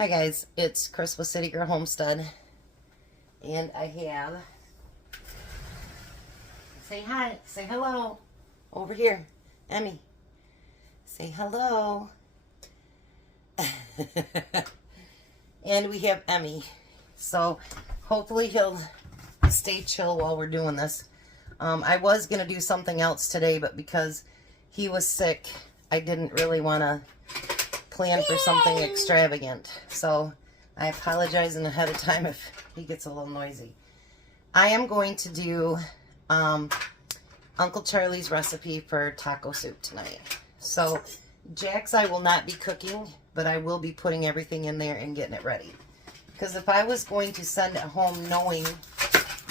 Hi guys, it's Chris with City Girl Homestead, and I have, say hi, say hello, over here, Emmy, say hello, and we have Emmy, so hopefully he'll stay chill while we're doing this. I was going to do something else today, but because he was sick, I didn't really want to plan for something extravagant. So I apologize in ahead of time if he gets a little noisy. I am going to do Uncle Charlie's recipe for taco soup tonight. So Jack's I will not be cooking, but I will be putting everything in there and getting it ready. Because if I was going to send it home knowing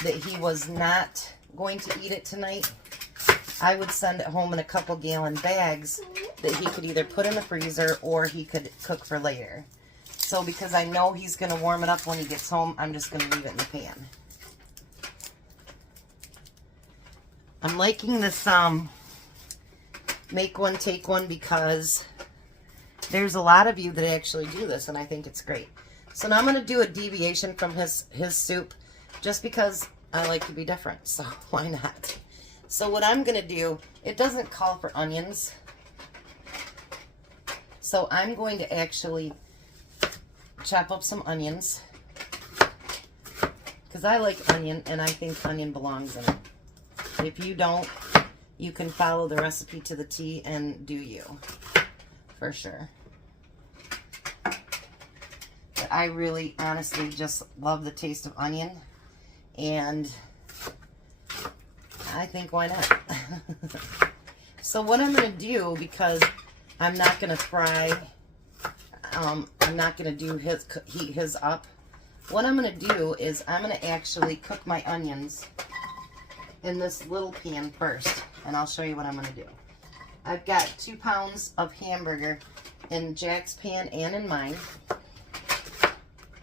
that he was not going to eat it tonight, I would send it home in a couple gallon bags that he could either put in the freezer or he could cook for later. So because I know he's going to warm it up when he gets home, I'm just going to leave it in the pan. I'm liking this make one, take one, because there's a lot of you that actually do this, and I think it's great. So now I'm going to do a deviation from his soup just because I like to be different, so why not? So what I'm going to do, it doesn't call for onions. So I'm going to actually chop up some onions. Because I like onion, and I think onion belongs in it. If you don't, you can follow the recipe to the T and do you. For sure. But I really, honestly, just love the taste of onion. And I think why not? So what I'm going to do, because I'm not going to fry, I'm not going to do heat his up. What I'm going to do is I'm going to actually cook my onions in this little pan first, and I'll show you what I'm going to do. I've got 2 pounds of hamburger in Jack's pan and in mine,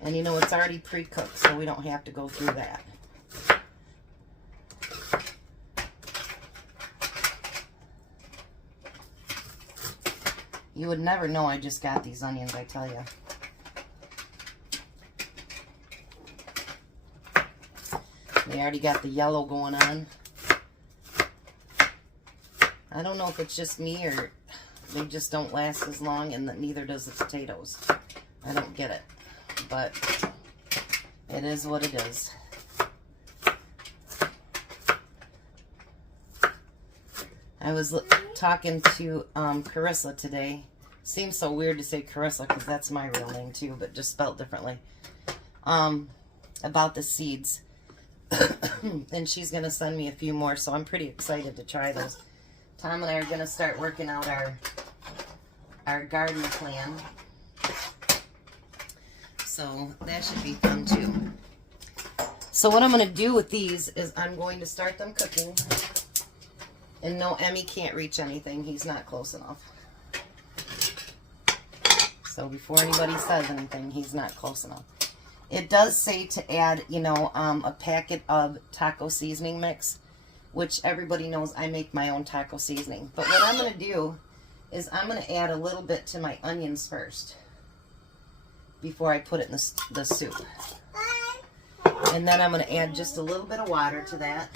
and you know it's already pre-cooked, so we don't have to go through that. You would never know I just got these onions, I tell you. They already got the yellow going on. I don't know if it's just me or they just don't last as long, and neither does the potatoes. I don't get it, but it is what it is. I was talking to Carissa today. Seems so weird to say Carissa because that's my real name too, but just spelled differently. About the seeds. And she's going to send me a few more, so I'm pretty excited to try those. Tom and I are going to start working out our garden plan. So that should be fun too. So what I'm going to do with these is I'm going to start them cooking. And no, Emmy can't reach anything. He's not close enough. So before anybody says anything, he's not close enough. It does say to add, you know, a packet of taco seasoning mix, which everybody knows I make my own taco seasoning. But what I'm going to do is I'm going to add a little bit to my onions first before I put it in the soup. And then I'm going to add just a little bit of water to that.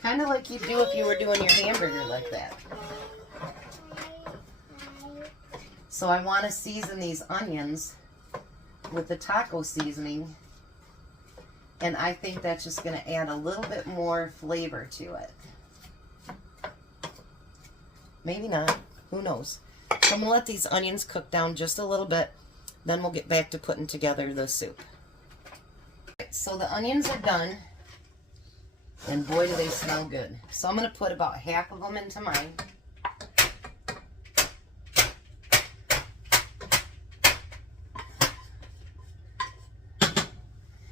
Kind of like you do if you were doing your hamburger like that. So I want to season these onions with the taco seasoning. And I think that's just going to add a little bit more flavor to it. Maybe not. Who knows? So I'm going to let these onions cook down just a little bit. Then we'll get back to putting together the soup. So the onions are done. And boy, do they smell good. So I'm going to put about half of them into mine.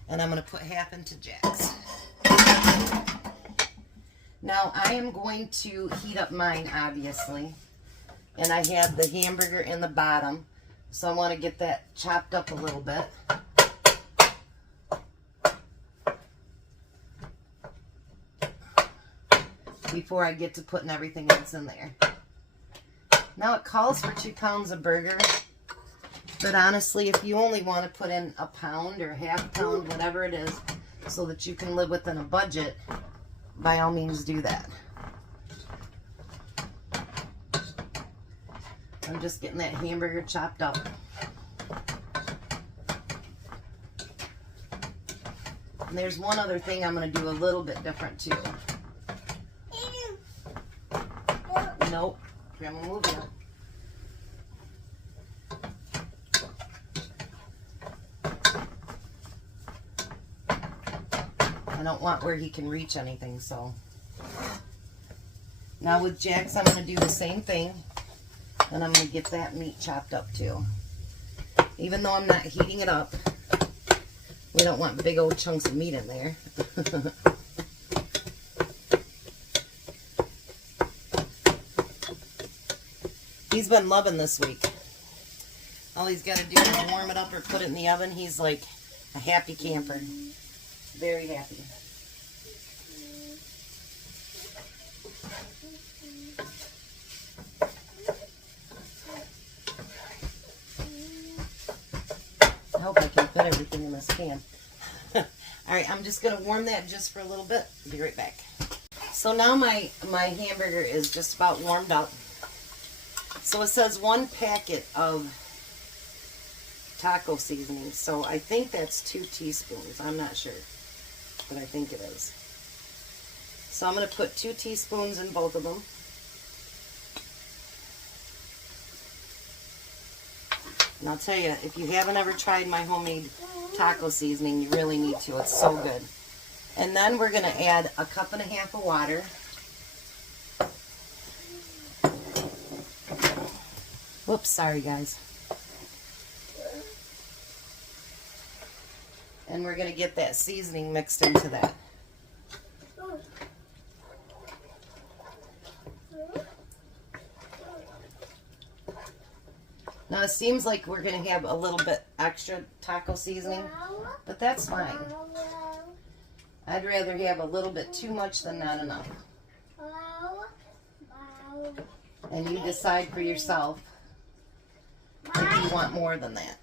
And I'm going to put half into Jack's. Now, I am going to heat up mine, obviously. And I have the hamburger in the bottom. So I want to get that chopped up a little bit. Before I get to putting everything else in there. Now it calls for 2 pounds of burger, But honestly, if you only want to put in a pound or half a pound, whatever it is, so that you can live within a budget, by all means do that. I'm just getting that hamburger chopped up. And there's one other thing I'm going to do a little bit different too. Nope. Grandma, move it. I don't want where he can reach anything, so. Now with Jax, I'm going to do the same thing. And I'm going to get that meat chopped up too. Even though I'm not heating it up, we don't want big old chunks of meat in there. He's been loving this week. All he's got to do is warm it up or put it in the oven. He's like a happy camper. Very happy. I hope I can fit everything in this can. Alright, I'm just going to warm that just for a little bit. Be right back. So now my hamburger is just about warmed up. So it says 1 packet of taco seasoning. So I think that's 2 teaspoons. I'm not sure, but I think it is. So I'm going to put 2 teaspoons in both of them. And I'll tell you, if you haven't ever tried my homemade taco seasoning, you really need to. It's so good. And then we're going to add 1.5 cups of water. Whoops, sorry guys. And we're going to get that seasoning mixed into that. Now it seems like we're going to have a little bit extra taco seasoning, but that's fine. I'd rather have a little bit too much than not enough. And you decide for yourself if you want more than that.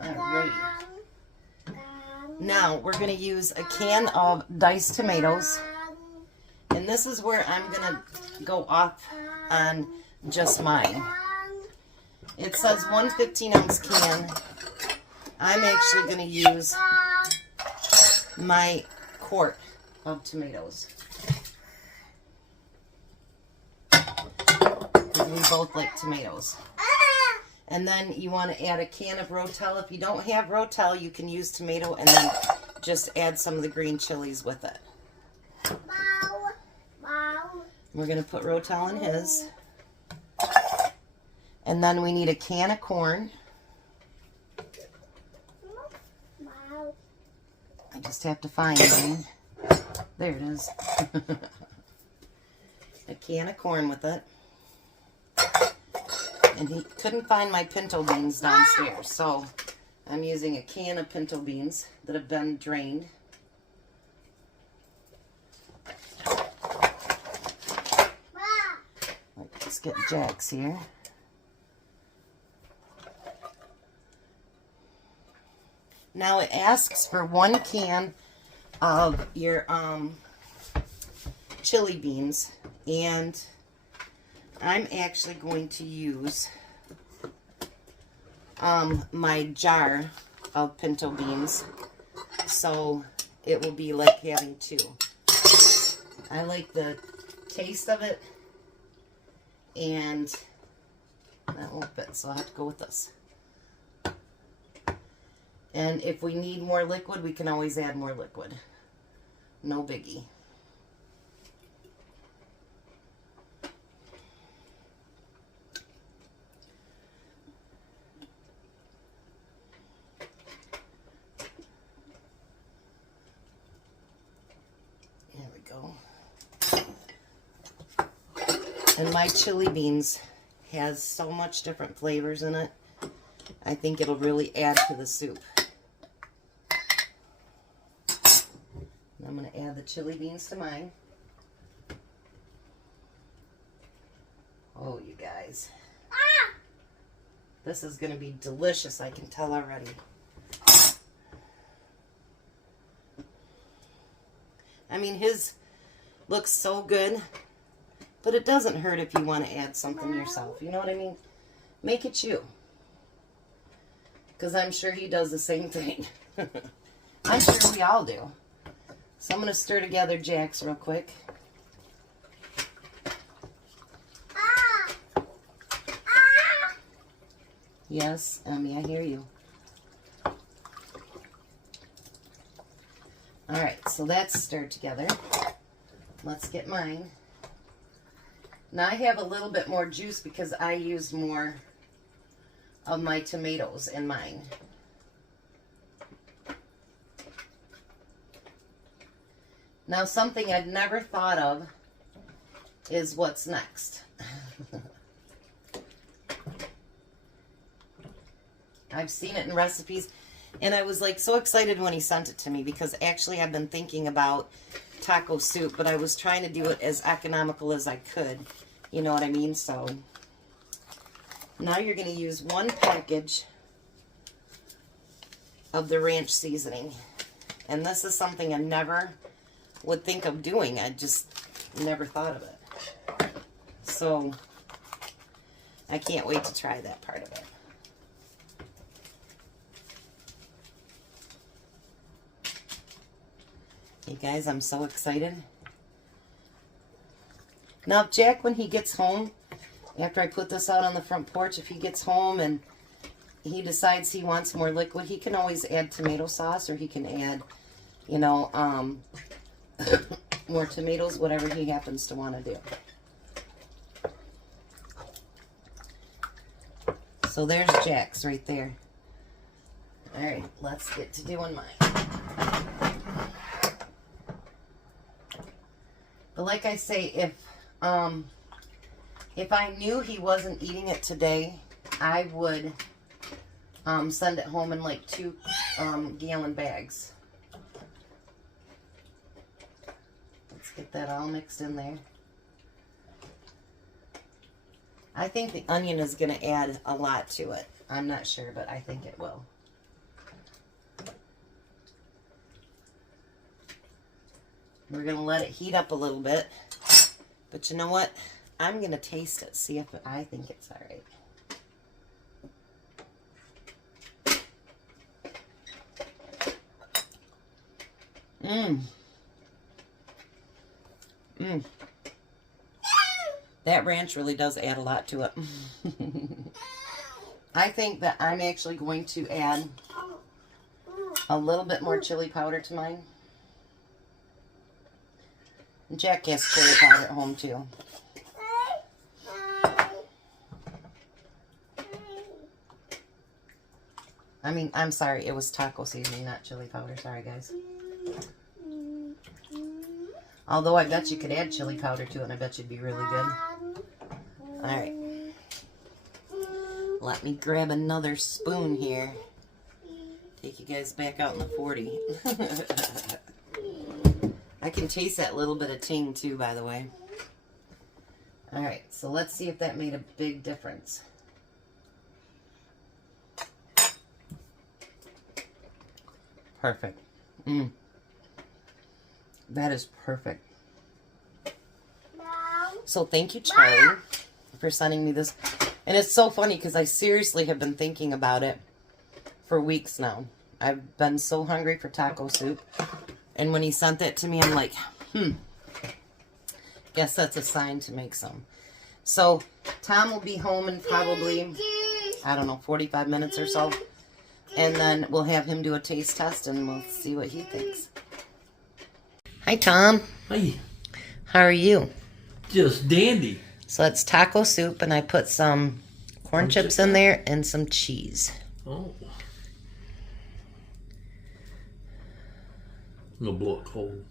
Alrighty. Now we're going to use a can of diced tomatoes. And this is where I'm going to go off on just mine. It says 1 15-ounce can. I'm actually going to use my quart of tomatoes. Because we both like tomatoes. And then you want to add a can of Rotel. If you don't have Rotel, you can use tomato and then just add some of the green chilies with it. We're going to put Rotel in his. And then we need a can of corn. I just have to find mine. There it is. A can of corn with it. And he couldn't find my pinto beans downstairs, so I'm using a can of pinto beans that have been drained. Let's get Jax here. Now it asks for 1 can of your chili beans, and I'm actually going to use my jar of pinto beans, so it will be like having 2. I like the taste of it, and that won't fit, so I'll have to go with this. And if we need more liquid, we can always add more liquid. No biggie. There we go. And my chili beans has so much different flavors in it. I think it'll really add to the soup. I'm going to add the chili beans to mine. Oh, you guys. This is going to be delicious, I can tell already. I mean, his looks so good, but it doesn't hurt if you want to add something yourself. You know what I mean? Make it you. Because I'm sure he does the same thing. I'm sure we all do. So I'm going to stir together Jack's real quick. Yes, Emmy, I hear you. Alright, so that's stirred together. Let's get mine. Now I have a little bit more juice because I use more of my tomatoes in mine. Now something I'd never thought of is what's next. I've seen it in recipes, and I was like so excited when he sent it to me because actually I've been thinking about taco soup, but I was trying to do it as economical as I could. You know what I mean? So now you're going to use 1 package of the ranch seasoning. And this is something I never would think of doing. I just never thought of it. So I can't wait to try that part of it. You guys, I'm so excited. Now, Jack, when he gets home, after I put this out on the front porch, if he gets home and he decides he wants more liquid, he can always add tomato sauce, or he can add, you know, more tomatoes, whatever he happens to want to do. So there's Jack's right there. All right, let's get to doing mine. But like I say, if I knew he wasn't eating it today, I would send it home in like 2 gallon bags. Let's get that all mixed in there. I think the onion is going to add a lot to it. I'm not sure, but I think it will. We're going to let it heat up a little bit. But you know what? I'm going to taste it, see if I think it's all right. That ranch really does add a lot to it. I think that I'm actually going to add a little bit more chili powder to mine. Jack has chili powder at home too. I mean, I'm sorry, it was taco seasoning, not chili powder. Sorry, guys. Although I bet you could add chili powder to it, and I bet you'd be really good. Alright. Let me grab another spoon here. Take you guys back out in the 40. I can taste that little bit of ting too, by the way. Alright, so let's see if that made a big difference. Perfect. That is perfect. So thank you, Charlie, for sending me this. And it's so funny because I seriously have been thinking about it for weeks now. I've been so hungry for taco soup. And when he sent that to me, I'm like, guess that's a sign to make some. So Tom will be home in probably, I don't know, 45 minutes or so. And then we'll have him do a taste test and we'll see what he thinks. Hi, Tom. Hi. How are you? Just dandy. So it's taco soup, and I put some corn chips in there and some cheese. Oh. I'm going to blow it cold.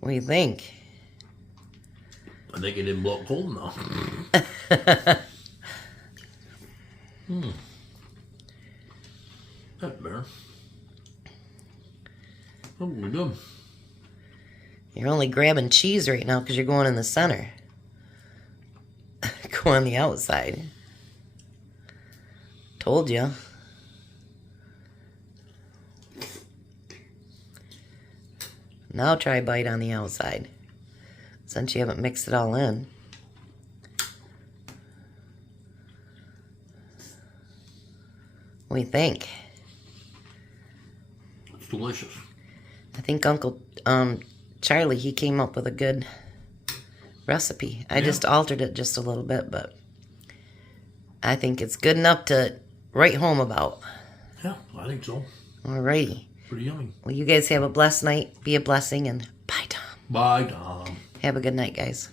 What do you think? I think it didn't blow it cold enough. there. Probably good. You're only grabbing cheese right now because you're going in the center. Go on the outside. Told you. Now try bite on the outside. Since you haven't mixed it all in. What do you think? It's delicious. I think Uncle Charlie, he came up with a good recipe. I just altered it just a little bit, but I think it's good enough to write home about. Yeah, I think so. Alrighty. Pretty yummy. Well, you guys have a blessed night. Be a blessing, and bye, Tom. Bye, Tom. Have a good night, guys.